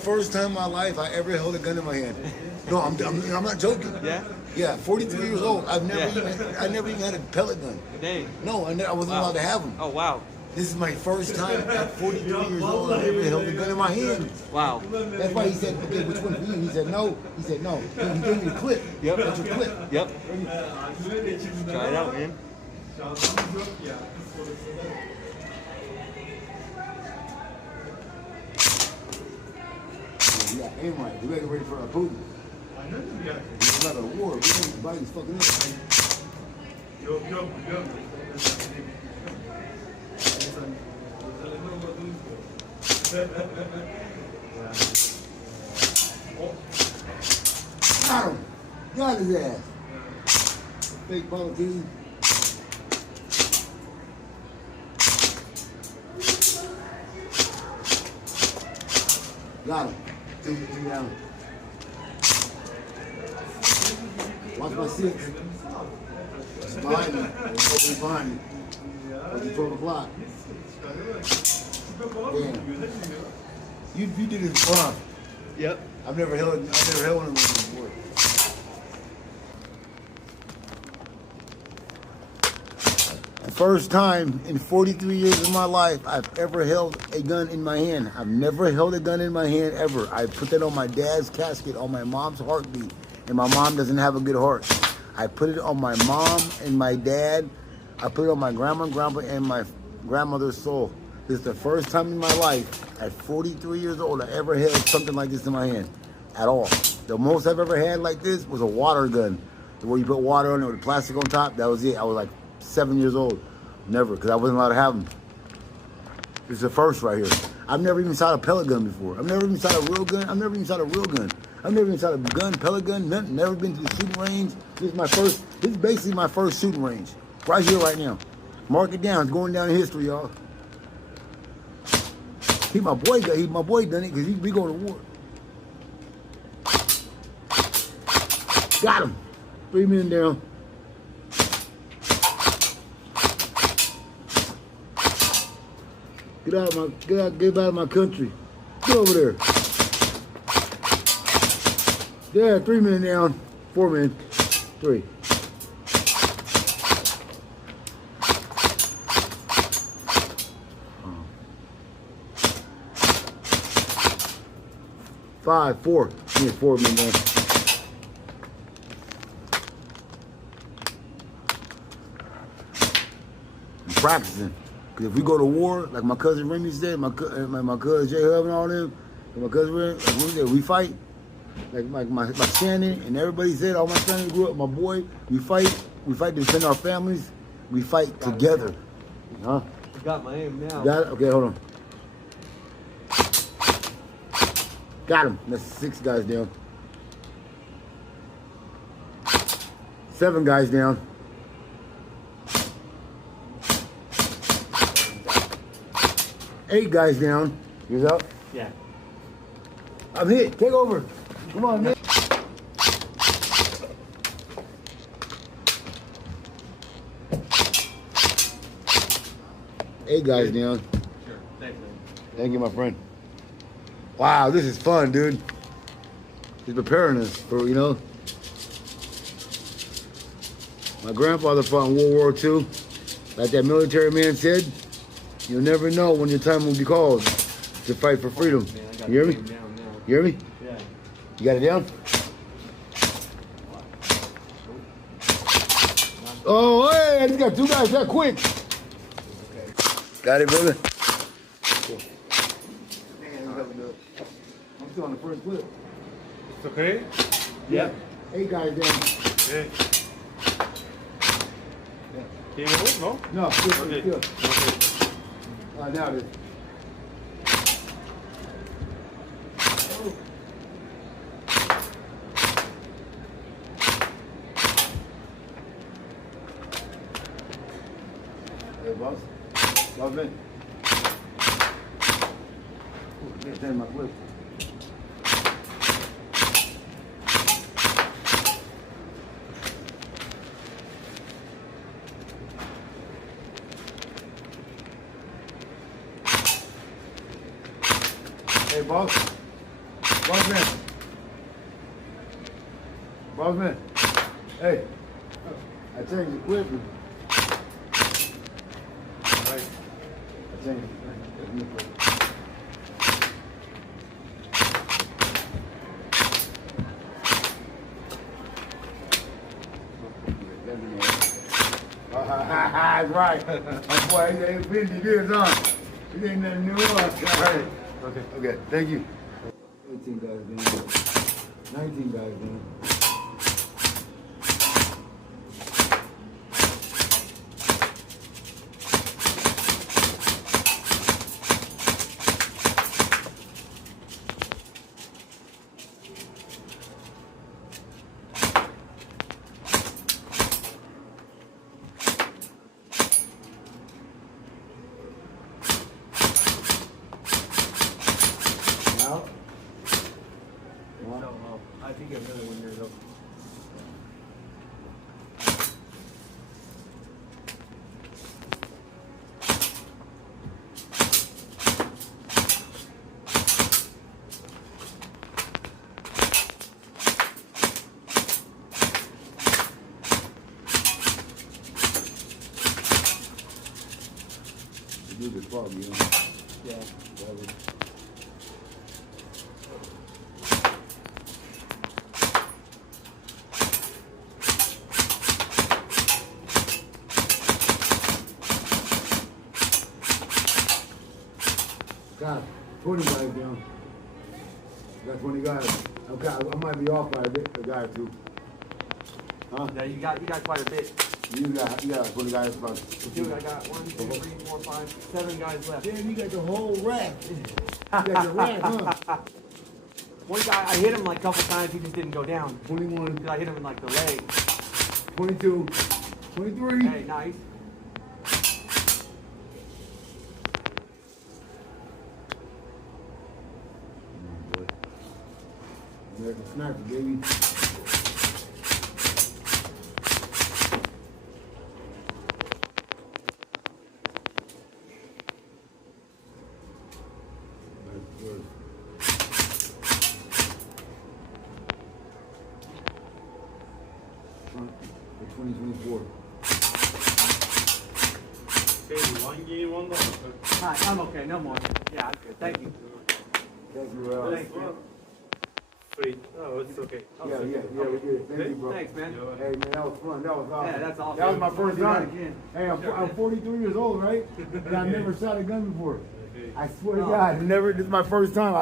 first time in my life I ever held a gun in my hand. No, I'm not joking. Yeah? Yeah, 43 years old. I never even had a pellet gun. Dang. No, I wasn't allowed to have them. Oh, wow. This is my first time at 43 years old I ever held a gun in my hand. Wow. That's why he said, okay, which one for you? He said no. He said no. He gave me the clip. Yep. That's your clip. Yep. Try it out, man. Yeah, aim right. We gotta get ready for a Putin. It's not a war. We think Biden's fucking up. Got him. Got his ass. Fake politician. Got him. Two down. Watch my six. It's behind me. It's behind me. It's 12 o'clock. Damn. You did it wrong. Yep. I've never held one of those before. The first time in 43 years of my life I've ever held a gun in my hand. I've never held a gun in my hand ever. I put that on my dad's casket on my mom's heartbeat, and my mom doesn't have a good heart. I put it on my mom and my dad. I put it on my grandma, grandpa, and my grandmother's soul. This is the first time in my life at 43 years old I ever held something like this in my hand at all. The most I've ever had like this was a water gun, where you put water on it with plastic on top. That was it. I was like 7 years old. Never, because I wasn't allowed to have them. This is the first right here. I've never even shot a pellet gun before. I've never even shot a real gun. I've never even shot a real gun. I've never even shot a gun, pellet gun, nothing. Never been to the shooting range. This is basically my first shooting range. Right here, right now. Mark it down. It's going down in history, y'all. My boy done it, because we going to war. Got him. 3 men down. Get out of my country. Get over there. Yeah, 3 men down. 4 men. 3. Five, 4. Yeah, 4 men down. I'm practicing. If we go to war, like my cousin Remy said, my cousin J Hub and all them, and my cousin Remy, we fight. Like my Shannon and everybody said, all my Shannon grew up, my boy, we fight to defend our families. We fight together. Huh? You got my aim now. Got it? Okay, hold on. Got him. That's 6 guys down. 7 guys down. 8 guys down. Yours up? Yeah. I'm hit. Take over. Come on, man. Eight guys down. Sure. Thanks, man. Thank you, my friend. Wow, this is fun, dude. He's preparing us for, my grandfather fought in World War II. Like that military man said, you'll never know when your time will be called to fight for freedom. Man, you hear me? You hear me? Yeah. You got it down? Oh, hey, I just got 2 guys that quick. Okay. Got it, brother? Cool. I'm still on the first clip. It's okay? Yeah. 8 guys down. Okay. Can you move? No? No, still. Okay. Still. Okay. Now it is. Hey, boss. Boss, man. Ooh, I can't stand my flip. Hey, boss. Bossman. Hey. I changed equipment. Right. I changed equipment. That's right. My boy, he ain't 50 years on. It ain't nothing new. Right. Okay. Okay, thank you. 18 guys, man. 19 guys, man. Out. One. No, I think I'm another 1 year ago. You do the frog, you know. Yeah. Whatever. Got 20 guys down. Got 20 guys. Okay, I might be off by a guy or two. Huh? Yeah, you got quite a bit. You got 20 guys about. Dude, I got 1, 2, 3, 4, 5, 7 guys left. Damn, you got the whole rack. You got the rack, huh? One guy, I hit him like a couple times, he just didn't go down. 21, Because I hit him in like the leg. 22, 23. Hey, nice. American Sniper, baby. That's good. Front for 2024. Okay, 1 game, 1 loss. Hi, I'm okay, no more. Yeah, I'm good. Thank you. Thank you, Ralph. Thanks, man. Free. Oh, it's okay. Yeah, we did. Thank you, bro. Thanks, man. Hey, man, that was fun. That was awesome. Yeah, that's awesome. That was my first Do that time. again. Hey, I'm 43 years old, right? And I've never shot a gun before. Okay. I swear to God, never. This is my first time.